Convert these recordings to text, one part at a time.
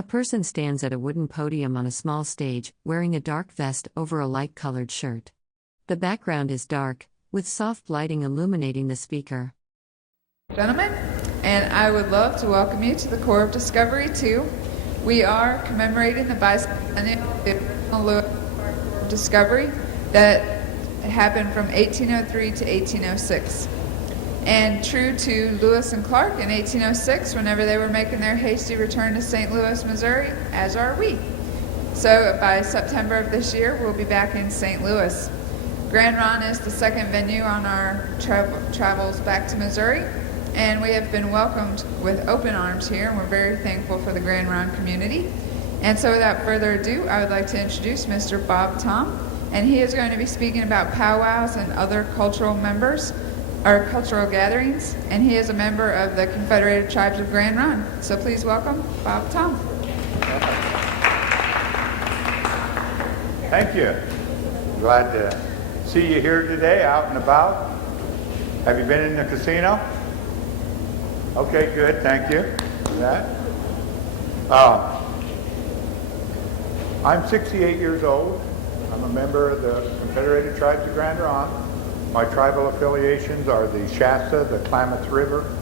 A person stands at a wooden podium on a small stage, wearing a dark vest over a light-colored shirt. The background is dark, with soft lighting illuminating the speaker. Gentlemen, and I would love to welcome you to the Corps of Discovery 2. We are commemorating the bicentennial, the original Lewis Clark Corps of Discovery that happened from 1803 to 1806. And true to Lewis and Clark in 1806, whenever they were making their hasty return to St. Louis, Missouri, as are we. So by September of this year, we'll be back in St. Louis. Grand Ronde is the second venue on our travels back to Missouri, and we have been welcomed with open arms here, and we're very thankful for the Grand Ronde community. And so without further ado, I would like to introduce Mr. Bob Tom, and he is going to be speaking about powwows and other cultural gatherings, and he is a member of the Confederated Tribes of Grand Ronde. So please welcome Bob Tom. Thank you. Glad to see you here today, out and about. Have you been in the casino? Okay, good, thank you for that. I'm 68 years old. I'm a member of the Confederated Tribes of Grand Ronde. My tribal affiliations are the Shasta, the Klamath River,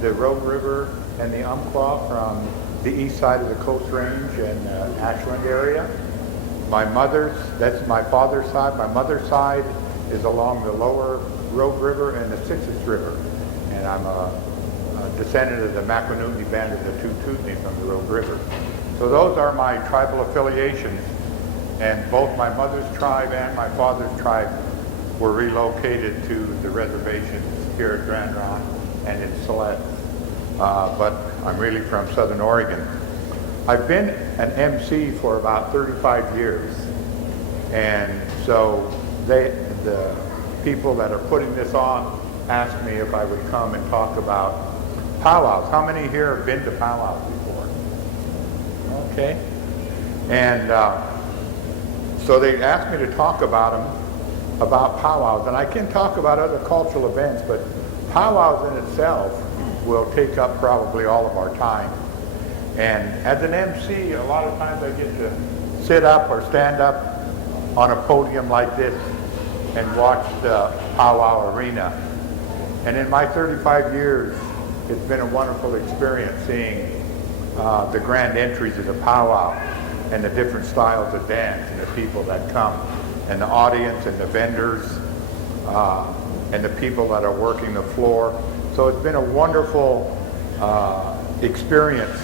the Rogue River, and the Umpqua from the east side of the Coast Range and Ashland area. That's my father's side. My mother's side is along the lower Rogue River and the Sixth River. And I'm a descendant of the Maquinutni band of the Tututni from the Rogue River. So those are my tribal affiliations. And both my mother's tribe and my father's tribe were relocated to the reservations here at Grand Ronde and in Celeste. But I'm really from Southern Oregon. I've been an MC for about 35 years. And so the people that are putting this on asked me if I would come and talk about powwows. How many here have been to powwows before? Okay. And so they asked me to talk about powwows. And I can talk about other cultural events, but powwows in itself will take up probably all of our time. And as an MC, a lot of times I get to sit up or stand up on a podium like this and watch the powwow arena. And in my 35 years, it's been a wonderful experience seeing the grand entries of the powwow and the different styles of dance and the people that come and the audience and the vendors and the people that are working the floor. So it's been a wonderful experience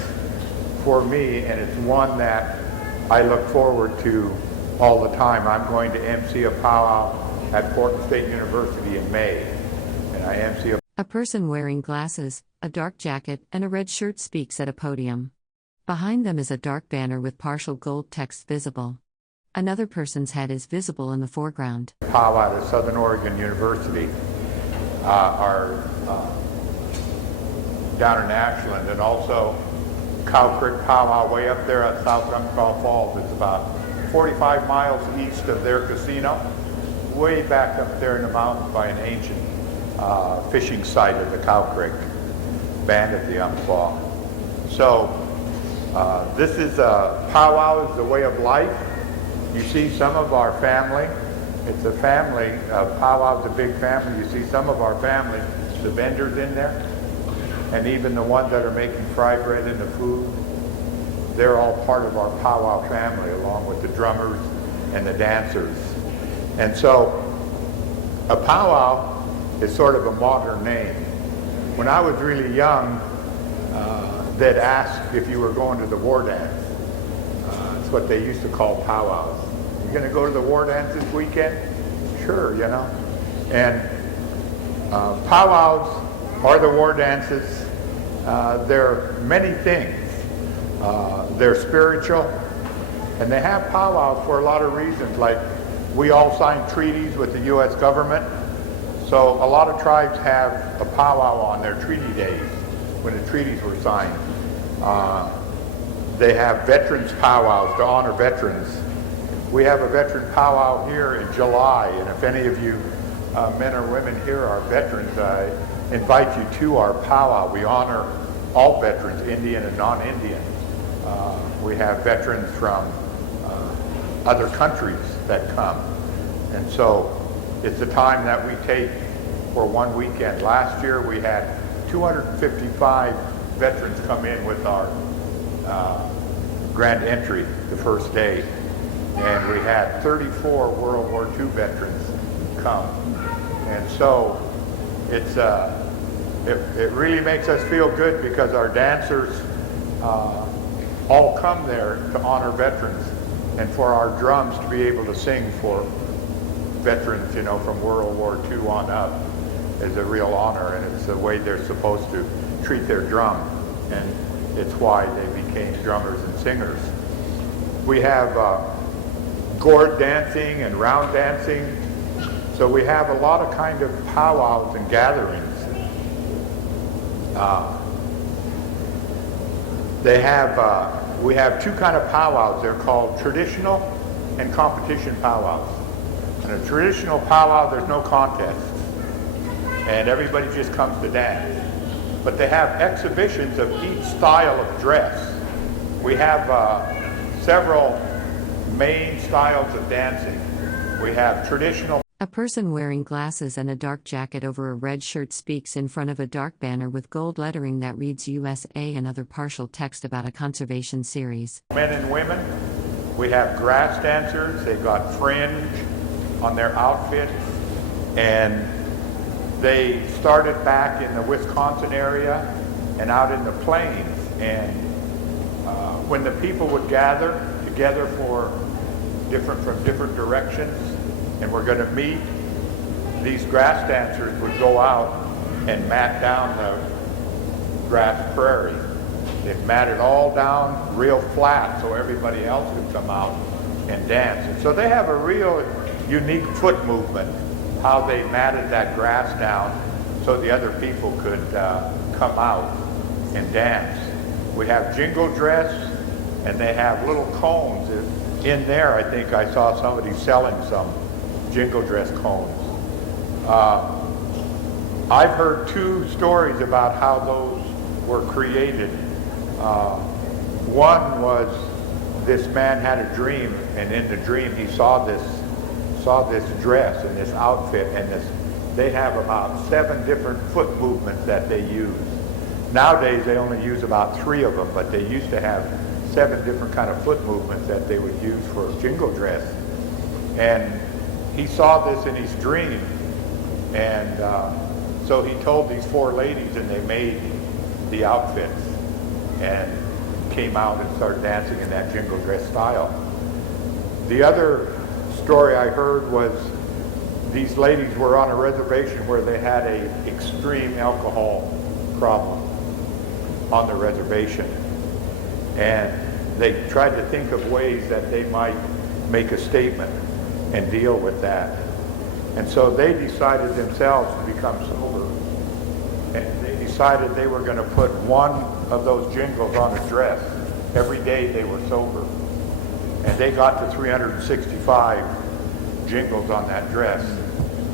for me, and it's one that I look forward to all the time. I'm going to MC a powwow at Portland State University in May, and I MC A person wearing glasses, a dark jacket, and a red shirt speaks at a podium. Behind them is a dark banner with partial gold text visible. Another person's head is visible in the foreground. Powwow at Southern Oregon University are down in Ashland, and also Cow Creek Powwow way up there at South Umpqua Falls. It's about 45 miles east of their casino, way back up there in the mountains by an ancient fishing site of the Cow Creek band of the Umpqua. So this is powwow is the way of life. You see some of our family. It's a family. Powwow's a big family. You see some of our family, the vendors in there, and even the ones that are making fry bread and the food. They're all part of our powwow family, along with the drummers and the dancers. And so a powwow is sort of a modern name. When I was really young, they'd ask if you were going to the war dance. That's what they used to call powwows. You going to go to the war dance this weekend? Sure, you know. And powwows are the war dances. They're many things. They're spiritual, and they have powwows for a lot of reasons. Like, we all signed treaties with the U.S. government, so a lot of tribes have a powwow on their treaty days when the treaties were signed. They have veterans powwows to honor veterans. We have a veteran powwow here in July, and if any of you men or women here are veterans, I invite you to our powwow. We honor all veterans, Indian and non-Indian. we have veterans from other countries that come. And so it's a time that we take for one weekend. Last year we had 255 veterans come in with our grand entry the first day. And we had 34 World War II veterans come. And so it's it really makes us feel good because our dancers all come there to honor veterans, and for our drums to be able to sing for veterans, you know, from World War II on up is a real honor, and it's the way they're supposed to treat their drum, and it's why they became drummers and singers. We have gourd dancing and round dancing, so we have a lot of kind of powwows and gatherings. We have two kind of powwows. They're called traditional and competition powwows. In a traditional powwow, there's no contest, and everybody just comes to dance. But they have exhibitions of each style of dress. We have several main styles of dancing. We have traditional. A person wearing glasses and a dark jacket over a red shirt speaks in front of a dark banner with gold lettering that reads USA and other partial text about a conservation series. Men and women. We have grass dancers. They've got fringe on their outfits, and they started back in the Wisconsin area and out in the plains. And when the people would gather together from different directions, and we're going to meet, these grass dancers would go out and mat down the grass prairie. They'd mat it all down real flat so everybody else could come out and dance. And so they have a real unique foot movement, how they matted that grass down so the other people could come out and dance. We have jingle dress, and they have little cones. In there, I think I saw somebody selling some jingle dress cones. I've heard two stories about how those were created. One was this man had a dream, and in the dream he saw this dress and this outfit, and they have about 7 different foot movements that they use. Nowadays they only use about 3 of them, but they used to have 7 different kind of foot movements that they would use for jingle dress. And he saw this in his dream, and so he told these 4 ladies, and they made the outfits and came out and started dancing in that jingle dress style. The other story I heard was these ladies were on a reservation where they had a extreme alcohol problem on the reservation, and they tried to think of ways that they might make a statement and deal with that. And so they decided themselves to become sober. And they decided they were going to put one of those jingles on a dress every day they were sober. And they got to 365 jingles on that dress.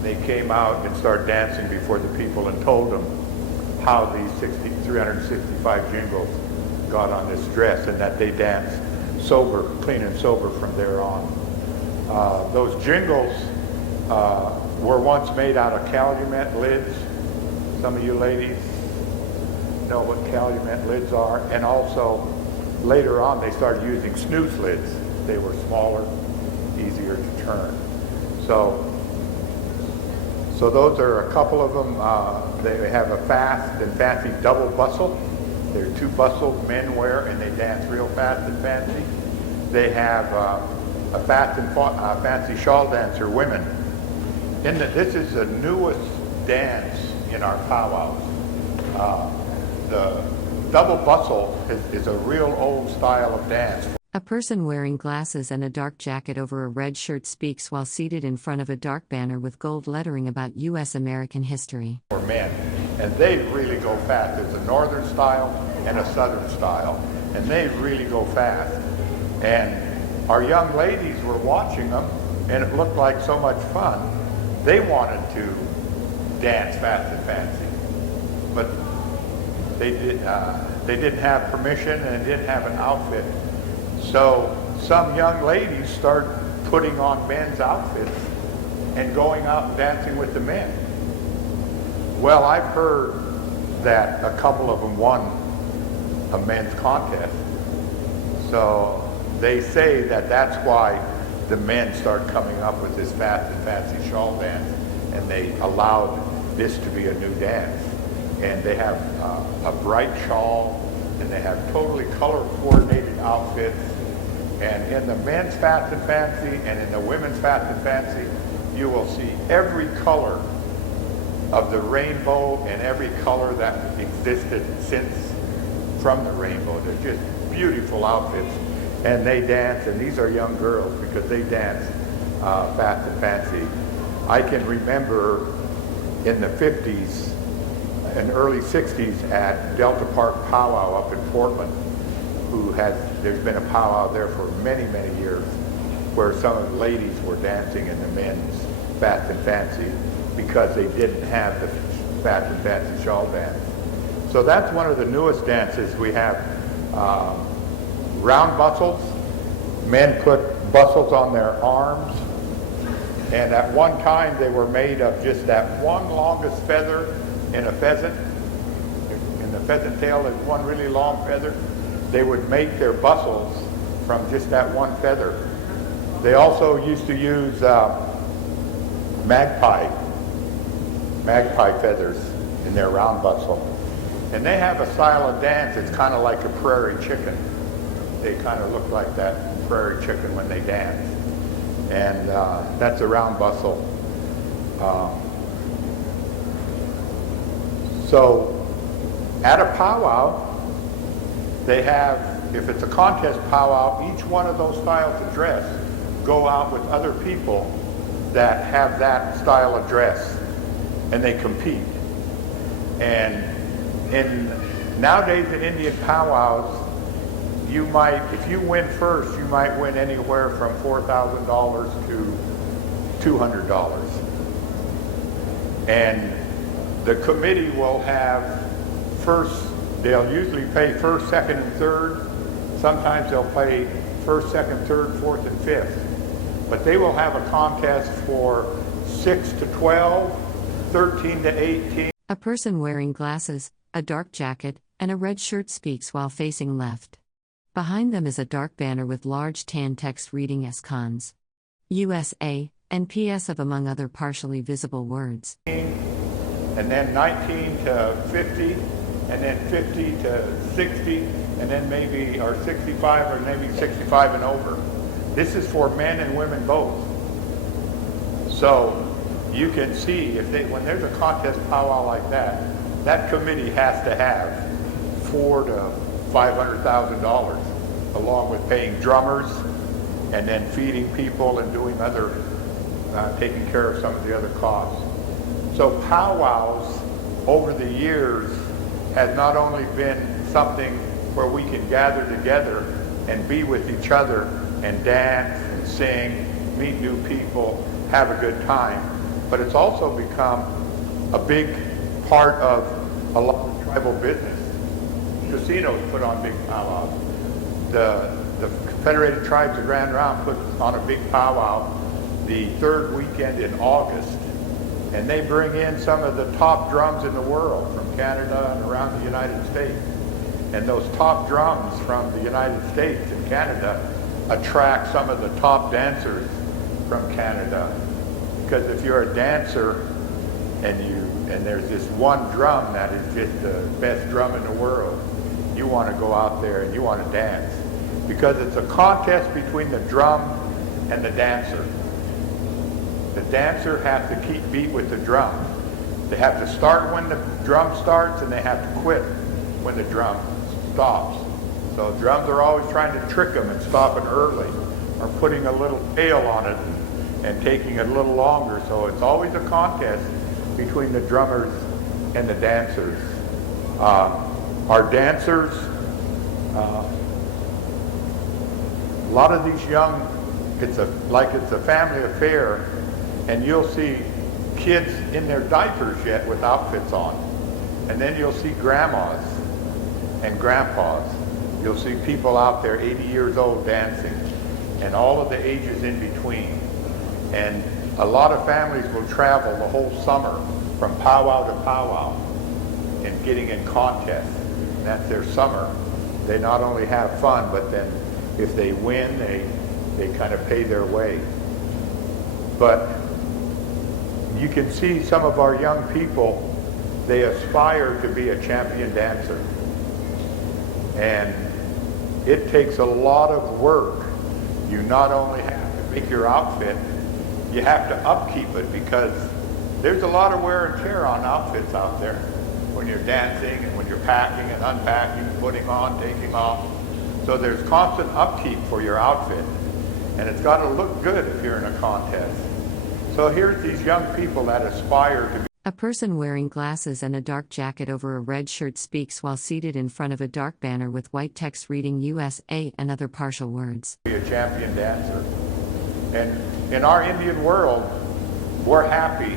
They came out and started dancing before the people and told them how these 365 jingles got on this dress, and that they danced sober, clean and sober from there on. Those jingles were once made out of calumet lids. Some of you ladies know what calumet lids are. And also, later on, they started using snooze lids. They were smaller, easier to turn. So those are a couple of them. They have a fast and fancy double bustle. There are 2 bustles men wear, and they dance real fast and fancy. They have a fast and fancy shawl dancer, women. This is the newest dance in our powwows. The double bustle is a real old style of dance. A person wearing glasses and a dark jacket over a red shirt speaks while seated in front of a dark banner with gold lettering about U.S. American history. For men, and they really go fast. There's a northern style and a southern style, and they really go fast. And our young ladies were watching them, and it looked like so much fun. They wanted to dance fast and fancy, but they didn't have permission and didn't have an outfit So some young ladies start putting on men's outfits and going out and dancing with the men. Well, I've heard that a couple of them won a men's contest. So they say that that's why the men start coming up with this fast and fancy shawl dance, and they allowed this to be a new dance. And they have a bright shawl, and they have totally color coordinated outfits. And in the men's fast and fancy and in the women's fast and fancy, you will see every color of the rainbow and every color that existed since from the rainbow. They're just beautiful outfits. And they dance, and these are young girls because they dance fast and fancy. I can remember in the 50s and early 60s at Delta Park Powwow up in Portland, there's been a powwow there for many, many years, where some of the ladies were dancing in the men's fast and fancy because they didn't have the fast and fancy shawl dance. So that's one of the newest dances. We have round bustles. Men put bustles on their arms, and at one time they were made of just that one longest feather in a pheasant. In the pheasant tail, there's one really long feather. They would make their bustles from just that one feather. They also used to use magpie feathers in their round bustle. And they have a style of dance, it's kind of like a prairie chicken. They kind of look like that prairie chicken when they dance. And that's a round bustle. So at a powwow, they have, if it's a contest powwow, each one of those styles of dress go out with other people that have that style of dress, and they compete. And nowadays in Indian powwows, you might, if you win first, you might win anywhere from $4,000 to $200. And the committee will have first, they'll usually pay first, second, and third. Sometimes they'll pay first, second, third, fourth, and fifth. But they will have a contest for 6 to 12, 13 to 18. A person wearing glasses, a dark jacket, and a red shirt speaks while facing left. Behind them is a dark banner with large tan text reading S-Cons, USA, and PSF among other partially visible words. And then 19 to 50, and then 50 to 60, and then maybe, or 65, or maybe 65 and over. This is for men and women both. So you can see when there's a contest powwow like that, that committee has to have $400,000 to $500,000, along with paying drummers and then feeding people and doing other, taking care of some of the other costs. So powwows over the years has not only been something where we can gather together and be with each other and dance and sing, meet new people, have a good time, but it's also become a big part of a lot of tribal business. Casinos put on big powwows. The Confederated Tribes of Grand Ronde put on a big powwow the third weekend in August, and they bring in some of the top drums in the world from Canada and around the United States. And those top drums from the United States and Canada attract some of the top dancers from Canada. Because if you're a dancer and there's this one drum that is just the best drum in the world, you want to go out there and you want to dance. Because it's a contest between the drum and the dancer. The dancer has to keep beat with the drum. They have to start when the drum starts, and they have to quit when the drum stops. So drums are always trying to trick them and stop it early, or putting a little tail on it and taking it a little longer. So it's always a contest between the drummers and the dancers. Our dancers, a lot of these young, it's a family affair, and you'll see kids in their diapers yet with outfits on. And then you'll see grandmas and grandpas You'll see people out there 80 years old dancing, and all of the ages in between. And a lot of families will travel the whole summer from powwow to powwow and getting in contests. And that's their summer. They not only have fun, but then if they win, they kind of pay their way. But you can see some of our young people, they aspire to be a champion dancer. And it takes a lot of work. You not only have to make your outfit, you have to upkeep it, because there's a lot of wear and tear on outfits out there when you're dancing and when you're packing and unpacking, putting on, taking off. So there's constant upkeep for your outfit, and it's got to look good if you're in a contest. So here's these young people that aspire to be. A person wearing glasses and a dark jacket over a red shirt speaks while seated in front of a dark banner with white text reading USA and other partial words. Be a champion dancer. And in our Indian world, we're happy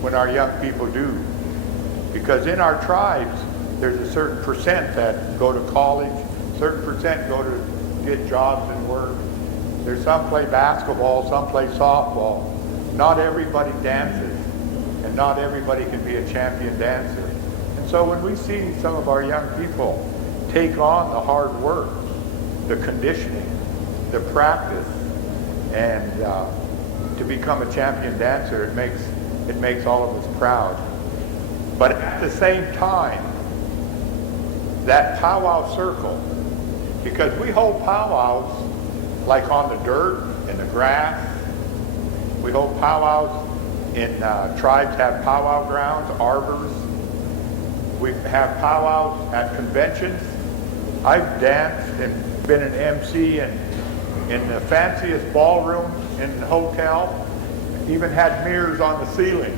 when our young people do. Because in our tribes, there's a certain percent that go to college, certain percent go to get jobs and work. There's some play basketball, some play softball. Not everybody dances, and not everybody can be a champion dancer. And so when we see some of our young people take on the hard work, the conditioning, the practice, and to become a champion dancer, it makes all of us proud. But at the same time, that powwow circle, because we hold powwows like on the dirt and the grass. We hold powwows in tribes have powwow grounds, arbors. We have powwows at conventions. I've danced and been an MC in the fanciest ballroom in the hotel. Even had mirrors on the ceiling.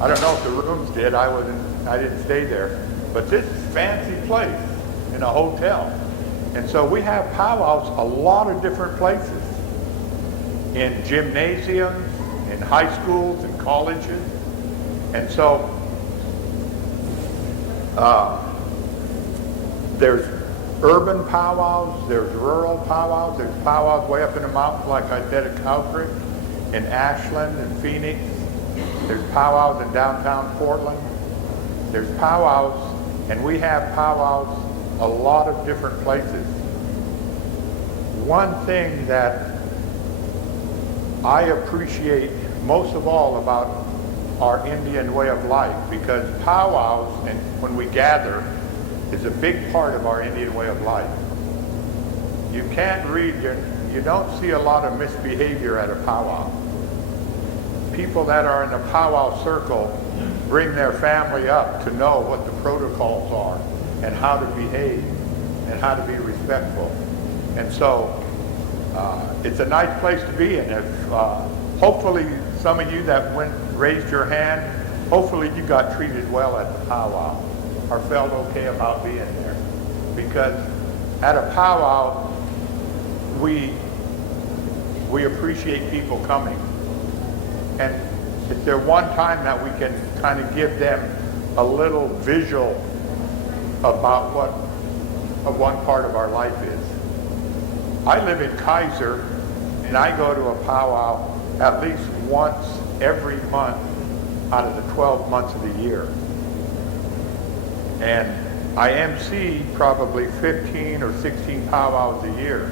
I don't know if the rooms did. I didn't stay there. But this is a fancy place in a hotel. And so we have powwows a lot of different places. In gymnasiums, in high schools and colleges. And so there's urban powwows, there's rural powwows, there's powwows way up in the mountains, like I said, at Calgary, in Ashland and Phoenix. There's powwows in downtown Portland. There's powwows, and we have powwows a lot of different places. One thing that I appreciate most of all about our Indian way of life, because powwows, and when we gather, is a big part of our Indian way of life. You can't you don't see a lot of misbehavior at a powwow. People that are in the powwow circle bring their family up to know what the protocols are and how to behave and how to be respectful. And so it's a nice place to be in. If hopefully some of you that raised your hand, hopefully you got treated well at the powwow or felt okay about being there. Because at a powwow, we appreciate people coming. And is there one time that we can kind of give them a little visual about what one part of our life is? I live in Kaiser, and I go to a powwow at least once every month out of the 12 months of the year. And I MC probably 15 or 16 powwows a year.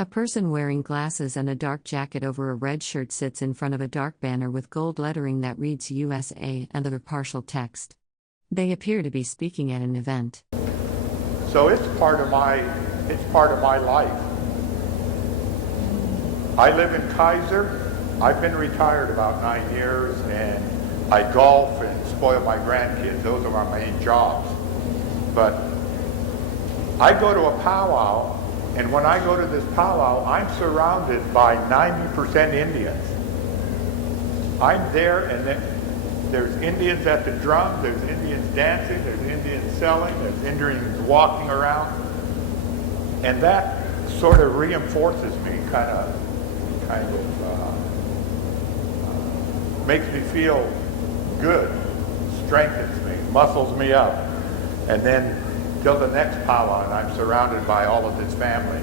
A person wearing glasses and a dark jacket over a red shirt sits in front of a dark banner with gold lettering that reads USA and other partial text. They appear to be speaking at an event. So it's part of my life. I live in Kaiser. I've been retired about 9 years, and I golf and spoil my grandkids. Those are my main jobs. But I go to a powwow, and when I go to this powwow, I'm surrounded by 90% Indians. I'm there, and then there's Indians at the drum, there's Indians dancing, there's Indians selling, there's Indians walking around. And that sort of reinforces me, kind of makes me feel good, strengthens me, muscles me up. And then till the next powwow, and I'm surrounded by all of this family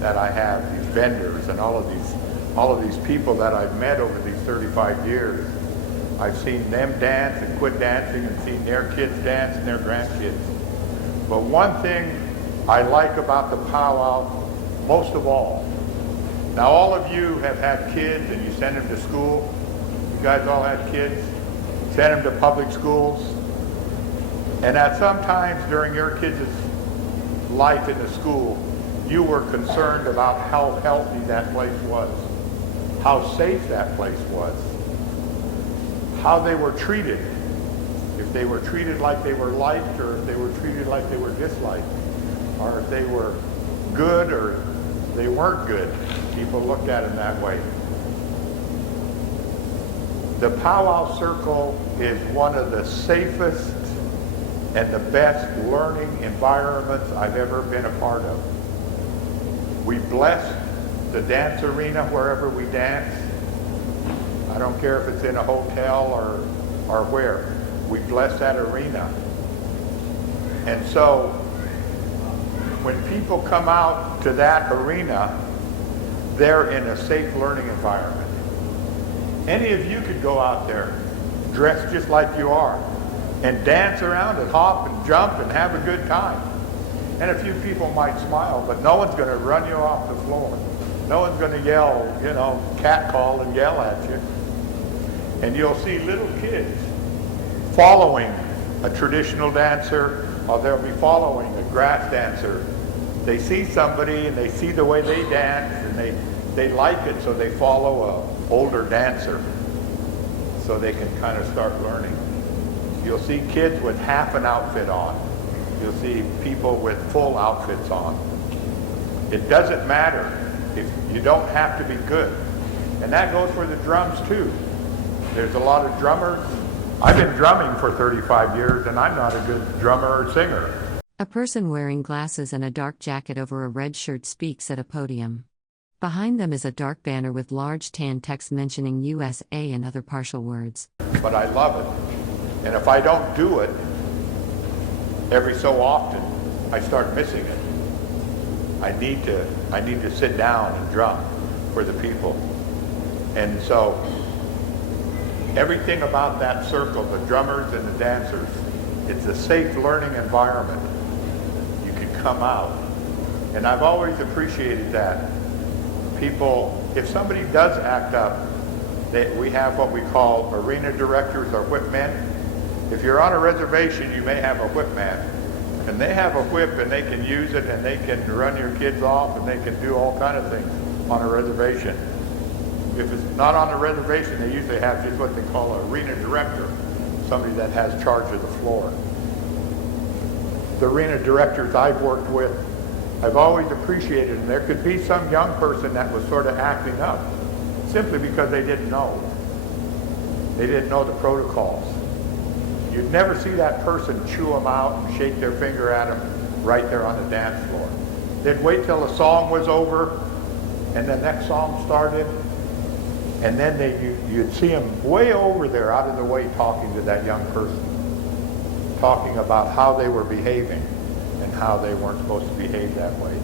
that I have, these vendors and all of these people that I've met over these 35 years. I've seen them dance and quit dancing and seen their kids dance and their grandkids. But one thing I like about the powwow most of all, now all of you have had kids and you send them to school. You guys all had kids, send them to public schools. And at some times during your kids' life in the school, you were concerned about how healthy that place was, how safe that place was, how they were treated, if they were treated like they were liked or if they were treated like they were disliked, or if they were good or they weren't good. People looked at them that way. The powwow circle is one of the safest and the best learning environments I've ever been a part of. We bless the dance arena wherever we dance. I don't care if it's in a hotel or where. We bless that arena. And so when people come out to that arena, they're in a safe learning environment. Any of you could go out there dressed just like you are and dance around and hop and jump and have a good time. And a few people might smile, but no one's going to run you off the floor. No one's going to yell, catcall and yell at you. And you'll see little kids following a traditional dancer, or they'll be following a grass dancer. They see somebody and they see the way they dance and they like it, so they follow an older dancer so they can kind of start learning. You'll see kids with half an outfit on. You'll see people with full outfits on. It doesn't matter if you don't have to be good. And that goes for the drums too. There's a lot of drummers. I've been drumming for 35 years and I'm not a good drummer or singer. A person wearing glasses and a dark jacket over a red shirt speaks at a podium. Behind them is a dark banner with large tan text mentioning USA and other partial words. But I love it. And if I don't do it, every so often, I start missing it. I need to sit down and drum for the people. And so, everything about that circle, the drummers and the dancers, it's a safe learning environment. You can come out. And I've always appreciated that. People, if somebody does act up, we have what we call arena directors or whip men. If you're on a reservation, you may have a whip man. And they have a whip and they can use it and they can run your kids off and they can do all kind of things on a reservation. If it's not on a reservation, they usually have just what they call an arena director, somebody that has charge of the floor. The arena directors I've worked with, I've always appreciated them. There could be some young person that was sort of acting up simply because they didn't know. They didn't know the protocols. You'd never see that person chew them out and shake their finger at them right there on the dance floor. They'd wait till the song was over and the next song started, and then you'd see them way over there out of the way talking to that young person, talking about how they were behaving and how they weren't supposed to behave that way.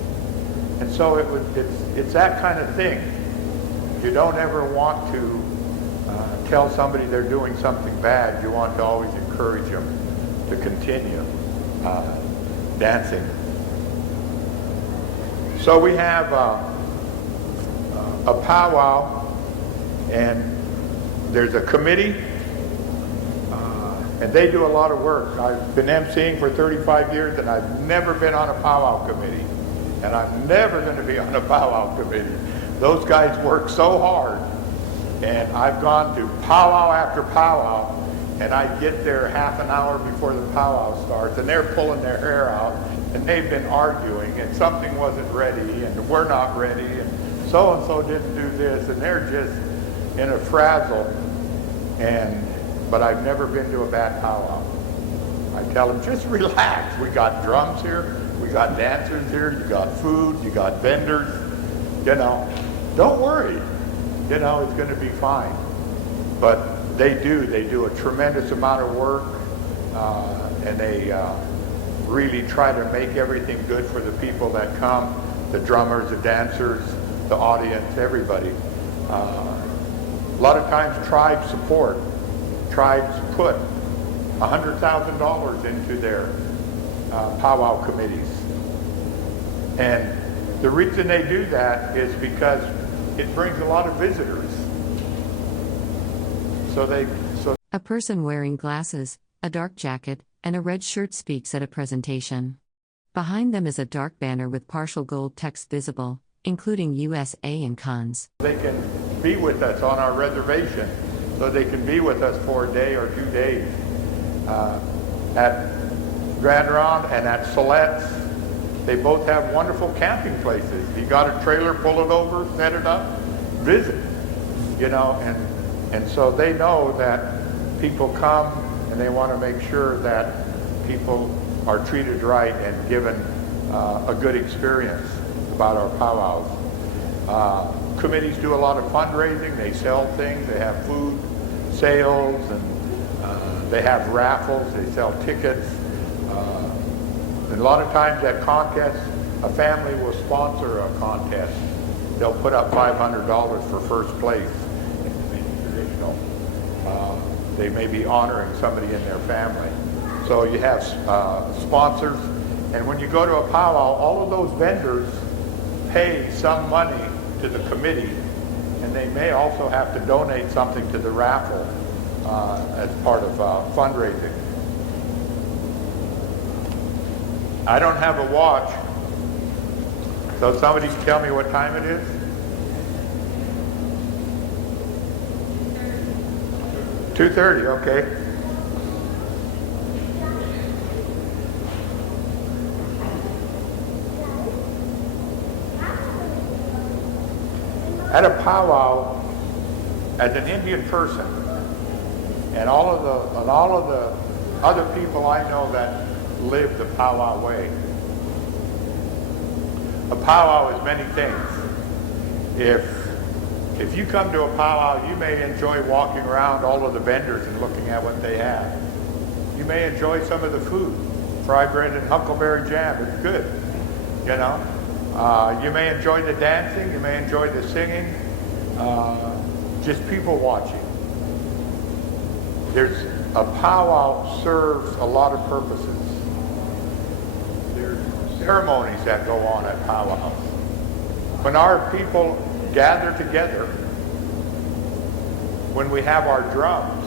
And so it's that kind of thing. You don't ever want to tell somebody they're doing something bad. You want to always encourage them to continue dancing. So we have a powwow, and there's a committee, and they do a lot of work. I've been emceeing for 35 years, and I've never been on a powwow committee, and I'm never going to be on a powwow committee. Those guys work so hard, and I've gone to powwow after powwow, and I get there half an hour before the powwow starts, and they're pulling their hair out, and they've been arguing, and something wasn't ready, and we're not ready, and so didn't do this, and they're just in a frazzle. But I've never been to a bad powwow. I tell them, just relax. We got drums here, we got dancers here, you got food, you got vendors, don't worry, it's going to be fine. But they do a tremendous amount of work, and they really try to make everything good for the people that come, the drummers, the dancers, the audience, everybody. A lot of times tribes put $100,000 into their powwow committees. And the reason they do that is because it brings a lot of visitors. A person wearing glasses, a dark jacket, and a red shirt speaks at a presentation. Behind them is a dark banner with partial gold text visible, including USA and cons. They can be with us on our reservation, so they can be with us for a day or 2 days. At Grand Ronde and at Silet's, they both have wonderful camping places. You got a trailer, pull it over, set it up, visit, and so they know that people come and they want to make sure that people are treated right and given a good experience about our powwows. Committees do a lot of fundraising. They sell things. They have food sales, and they have raffles. They sell tickets. And a lot of times at contests, a family will sponsor a contest. They'll put up $500 for first place. Traditional. They may be honoring somebody in their family. So you have sponsors. And when you go to a powwow, all of those vendors pay some money to the committee, and they may also have to donate something to the raffle as part of fundraising. I don't have a watch, so somebody can tell me what time it is? 2:30, okay. At a powwow, as an Indian person, and all of the other people I know that live the powwow way, a powwow is many things. If you come to a powwow, you may enjoy walking around all of the vendors and looking at what they have. You may enjoy some of the food, fry bread and huckleberry jam. It's good, You may enjoy the dancing, you may enjoy the singing, just people watching. A powwow serves a lot of purposes. There's ceremonies that go on at powwows. When our people gather together, when we have our drums,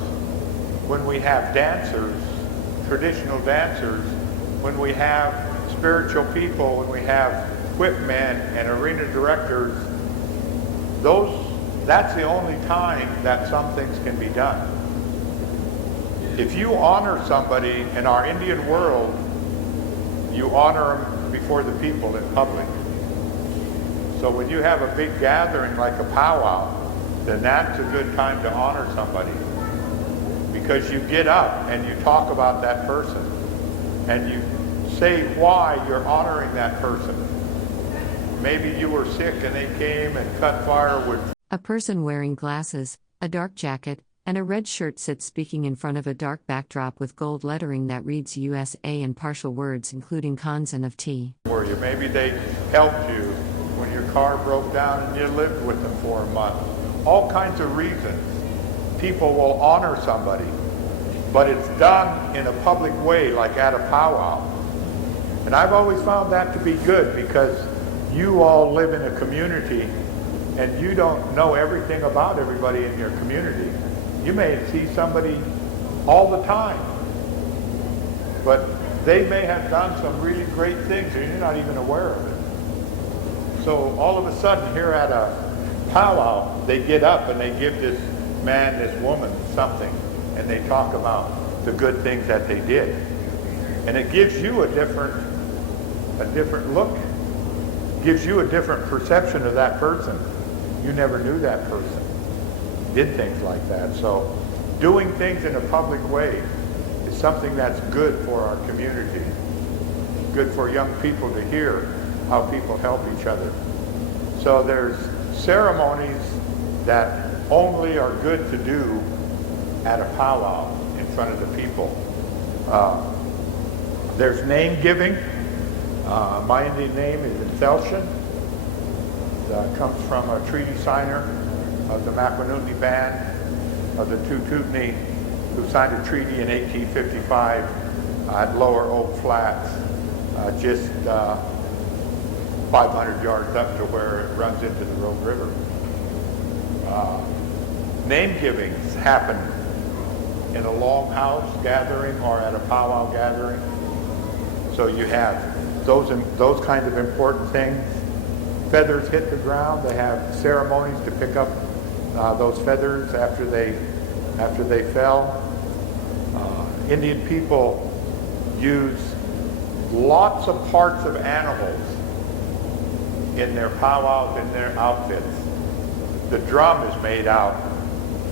when we have dancers, traditional dancers, when we have spiritual people, when we have equipment and arena directors, that's the only time that some things can be done. If you honor somebody in our Indian world, you honor them before the people in public. So when you have a big gathering like a powwow, then that's a good time to honor somebody, because you get up and you talk about that person and you say why you're honoring that person. Maybe you were sick and they came and cut firewood. A person wearing glasses, a dark jacket, and a red shirt sits speaking in front of a dark backdrop with gold lettering that reads USA and partial words including cons and of tea. Maybe they helped you when your car broke down and you lived with them for a month. All kinds of reasons people will honor somebody, but it's done in a public way, like at a powwow. And I've always found that to be good, because you all live in a community and you don't know everything about everybody in your community. You may see somebody all the time, but they may have done some really great things and you're not even aware of it. So all of a sudden here at a powwow, they get up and they give this man, this woman something, and they talk about the good things that they did. And it gives you a different look, gives you a different perception of that person. You never knew that person did things like that. So doing things in a public way is something that's good for our community, good for young people to hear how people help each other. So there's ceremonies that only are good to do at a powwow in front of the people. There's name giving. My Indian name is Infelsion. It comes from a treaty signer of the Maquinutni band of the Tututni, who signed a treaty in 1855 at Lower Oak Flats, just 500 yards up to where it runs into the Rogue River. Name givings happen in a longhouse gathering or at a powwow gathering. So you have those kinds of important things. Feathers hit the ground. They have ceremonies to pick up those feathers after they fell. Indian people use lots of parts of animals in their powwows, in their outfits. The drum is made out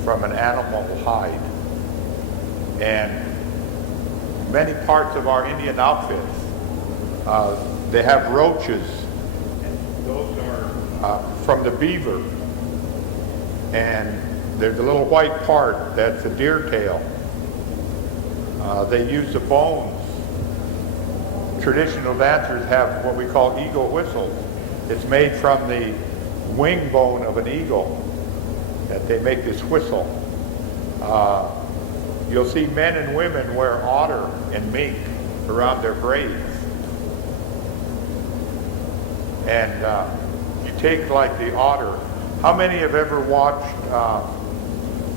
from an animal hide. And many parts of our Indian outfits, they have roaches. And those are from the beaver. And there's a little white part that's a deer tail. They use the bones. Traditional dancers have what we call eagle whistles. It's made from the wing bone of an eagle that they make this whistle. You'll see men and women wear otter and mink around their braids. And you take like the otter. How many have ever watched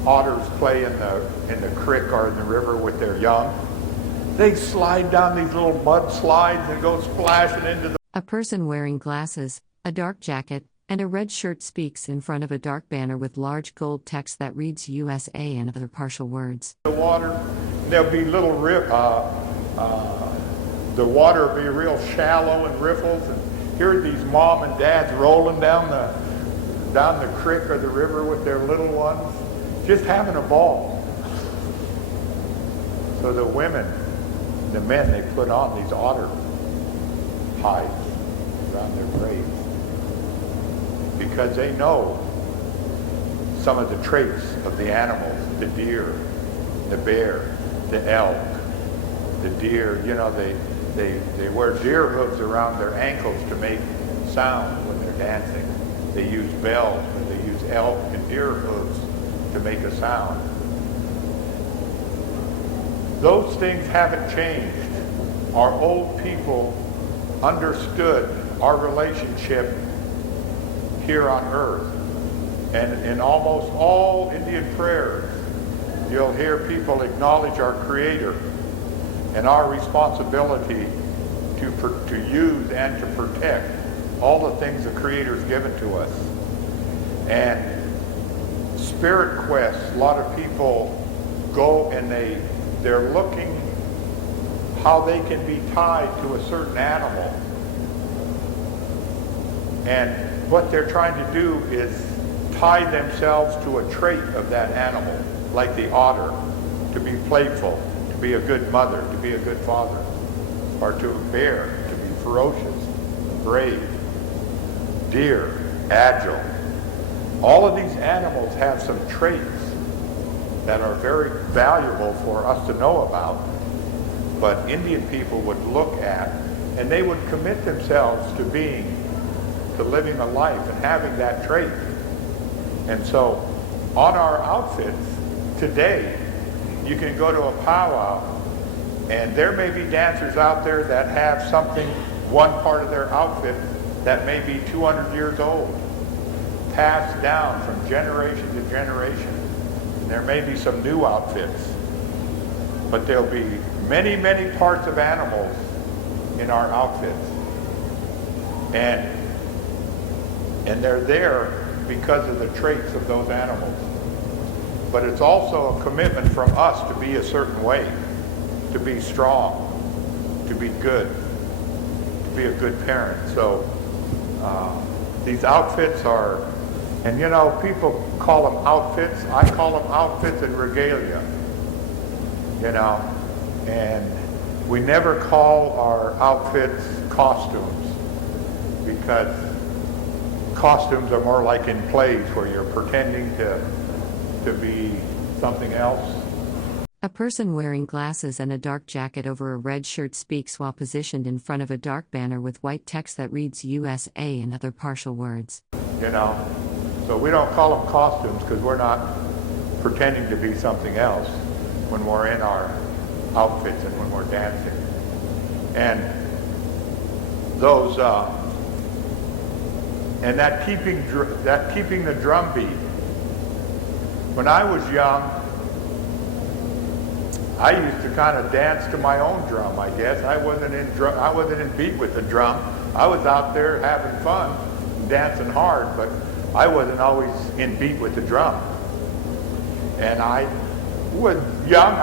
otters play in the creek or in the river with their young? They slide down these little mud slides and go splashing into the... A person wearing glasses, a dark jacket, and a red shirt speaks in front of a dark banner with large gold text that reads USA and other partial words. The water, there'll be little the water will be real shallow and riffles, and here are these mom and dads rolling down the creek or the river with their little ones, just having a ball. So the women, the men, they put on these otter hides around their braids because they know some of the traits of the animals, the deer, the bear, the elk, the deer. You know, they wear deer hooves around their ankles to make sound when they're dancing. They use bells when they use elk and deer hooves to make a sound. Those things haven't changed. Our old people understood our relationship here on earth. And in almost all Indian prayers, you'll hear people acknowledge our Creator and our responsibility to use and to protect all the things the Creator's given to us. And spirit quests, a lot of people go and they're looking how they can be tied to a certain animal. And what they're trying to do is tie themselves to a trait of that animal, like the otter, to be playful, to be a good mother, to be a good father, or to a bear, to be ferocious, brave, deer, agile. All of these animals have some traits that are very valuable for us to know about, but Indian people would look at, and they would commit themselves to living a life and having that trait. And so on our outfits today, you can go to a powwow and there may be dancers out there that have something, one part of their outfit that may be 200 years old, passed down from generation to generation. And there may be some new outfits, but there'll be many, many parts of animals in our outfits. And they're there because of the traits of those animals. But it's also a commitment from us to be a certain way, to be strong, to be good, to be a good parent. So these outfits are, and you know, people call them outfits. I call them outfits and regalia, you know, and we never call our outfits costumes because costumes are more like in plays where you're pretending to be something else. A person wearing glasses and a dark jacket over a red shirt speaks while positioned in front of a dark banner with white text that reads USA and other partial words. You know, so we don't call them costumes because we're not pretending to be something else when we're in our outfits and when we're dancing. And those, and that keeping the drum beat. When I was young, I used to kind of dance to my own drum, I guess. I wasn't in beat with the drum. I was out there having fun, dancing hard, but I wasn't always in beat with the drum. And I was young.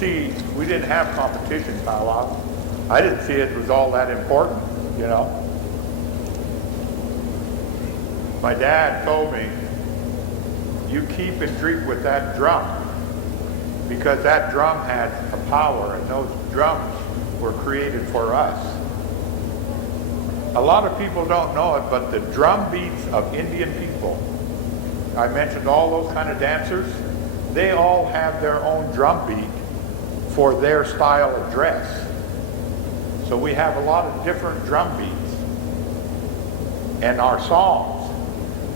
We didn't have competition powwows. I didn't see it was all that important, you know. My dad told me, you keep and drink with that drum, because that drum had a power, and those drums were created for us. A lot of people don't know it, but the drum beats of Indian people, I mentioned all those kind of dancers, they all have their own drum beat for their style of dress. So we have a lot of different drum beats. And our songs.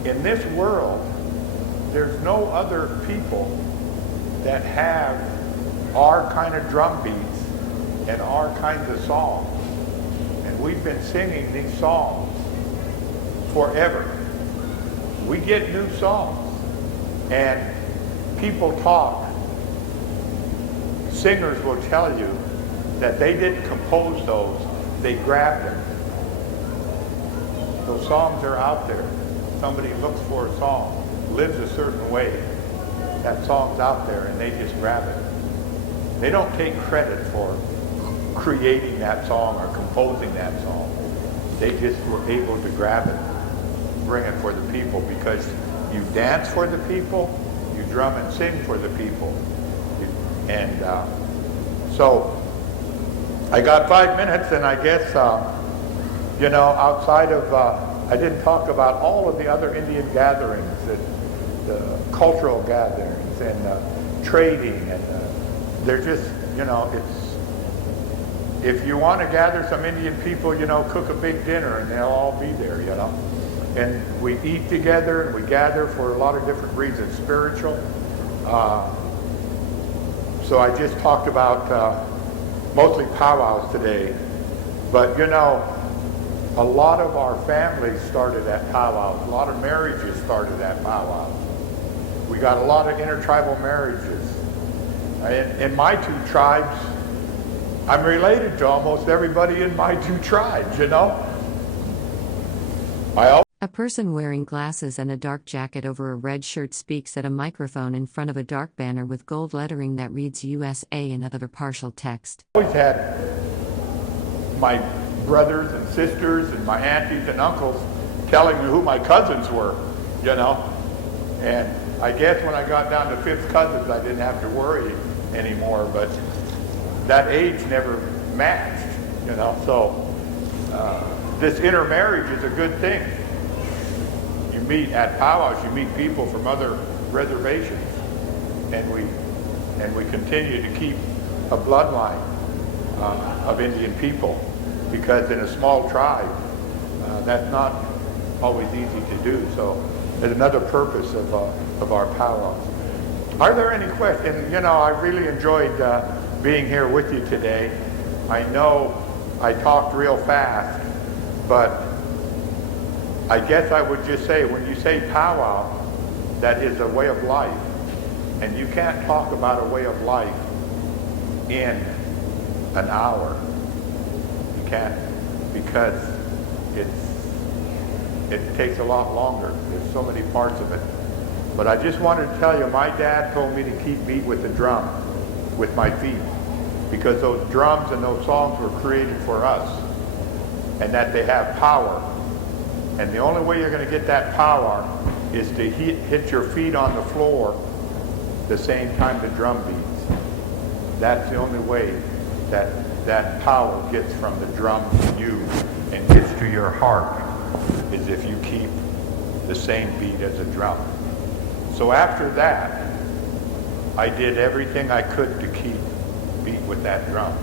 In this world, there's no other people that have our kind of drum beats and our kinds of songs. And we've been singing these songs forever. We get new songs and people talk. Singers will tell you that they didn't compose those, they grabbed them. Those songs are out there. Somebody looks for a song, lives a certain way. That song's out there and they just grab it. They don't take credit for creating that song or composing that song. They just were able to grab it, bring it for the people, because you dance for the people, you drum and sing for the people. And so I got 5 minutes, and I guess, you know, outside of, I didn't talk about all of the other Indian gatherings, the cultural gatherings and trading, and they're just, you know, if you want to gather some Indian people, you know, cook a big dinner and they'll all be there, you know. And we eat together and we gather for a lot of different reasons, spiritual. So I just talked about mostly powwows today, but you know, a lot of our families started at powwows. A lot of marriages started at powwows. We got a lot of intertribal marriages. In my two tribes, I'm related to almost everybody in my two tribes, you know. A person wearing glasses and a dark jacket over a red shirt speaks at a microphone in front of a dark banner with gold lettering that reads USA and other partial text. I always had my brothers and sisters and my aunties and uncles telling me who my cousins were, you know. And I guess when I got down to fifth cousins, I didn't have to worry anymore, but that age never matched, you know. So this intermarriage is a good thing. You meet at powwows, you meet people from other reservations, and we continue to keep a bloodline of Indian people, because in a small tribe, that's not always easy to do. So there's another purpose of our powwows. Are there any questions? You know, I really enjoyed being here with you today. I know I talked real fast, but I guess I would just say, when you say powwow, that is a way of life. And you can't talk about a way of life in an hour. You can't, because it takes a lot longer. There's so many parts of it. But I just wanted to tell you, my dad told me to keep beat with the drum, with my feet, because those drums and those songs were created for us, and that they have power. And the only way you're going to get that power is to hit your feet on the floor the same time the drum beats. That's the only way that power gets from the drum to you and gets to your heart, is if you keep the same beat as a drum. So after that, I did everything I could to keep beat with that drum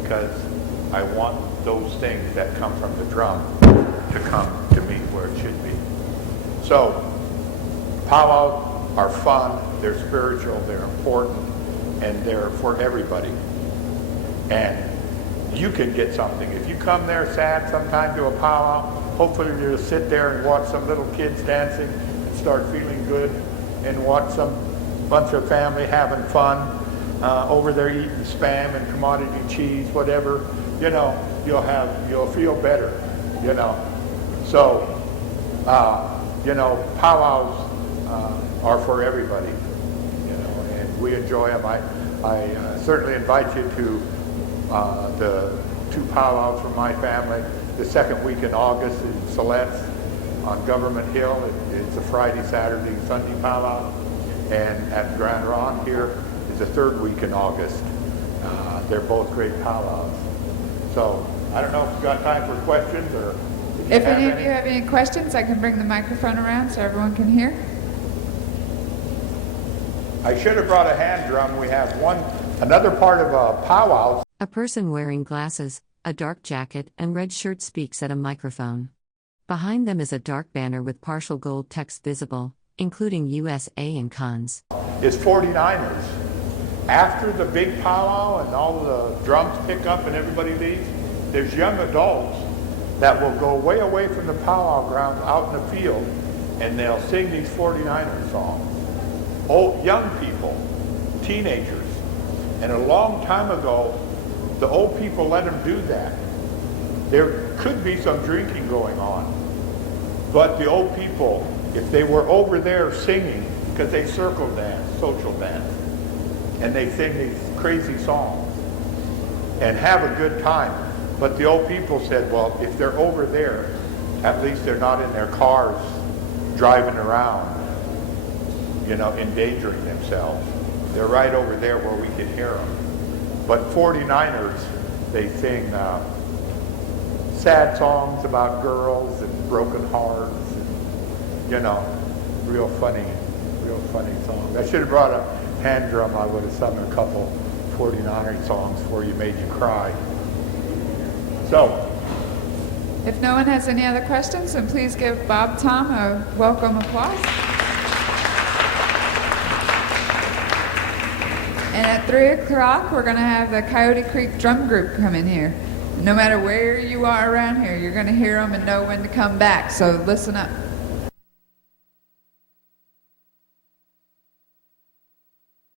because I want those things that come from the drum to come to me where it should be. So, powwows are fun, they're spiritual, they're important, and they're for everybody. And you can get something. If you come there sad sometime to a powwow, hopefully you'll sit there and watch some little kids dancing and start feeling good and watch some bunch of family having fun over there eating spam and commodity cheese, whatever, you know, you'll feel better, you know. So, you know, powwows are for everybody, you know, and we enjoy them. I certainly invite you to the 2 powwows from my family. The second week in August in Siletz on Government Hill. It's a Friday, Saturday, Sunday powwow. And at Grand Ronde here is the 3rd week in August. They're both great powwows. So I don't know if you've got time for questions or if any of you have any questions, I can bring the microphone around so everyone can hear. I should have brought a hand drum. We have another part of powwows. A person wearing glasses, a dark jacket, and red shirt speaks at a microphone. Behind them is a dark banner with partial gold text visible, including USA and cons. Is 49ers. After the big powwow and all the drums pick up and everybody leaves, there's young adults that will go way away from the powwow grounds out in the field and they'll sing these 49er songs. Old, young people, teenagers. And a long time ago, the old people let them do that. There could be some drinking going on, but the old people, if they were over there singing, because they circle dance, social dance, and they sing these crazy songs and have a good time. But the old people said, well, if they're over there, at least they're not in their cars driving around, you know, endangering themselves. They're right over there where we can hear them. But 49ers, they sing sad songs about girls and broken hearts, and, you know, real funny songs. I should have brought a hand drum. I would have sung a couple 49er songs for you, made you cry. So, if no one has any other questions, then please give Bob Tom a welcome applause. And at 3 o'clock, we're going to have the Coyote Creek Drum Group come in here. No matter where you are around here, you're going to hear them and know when to come back, so listen up.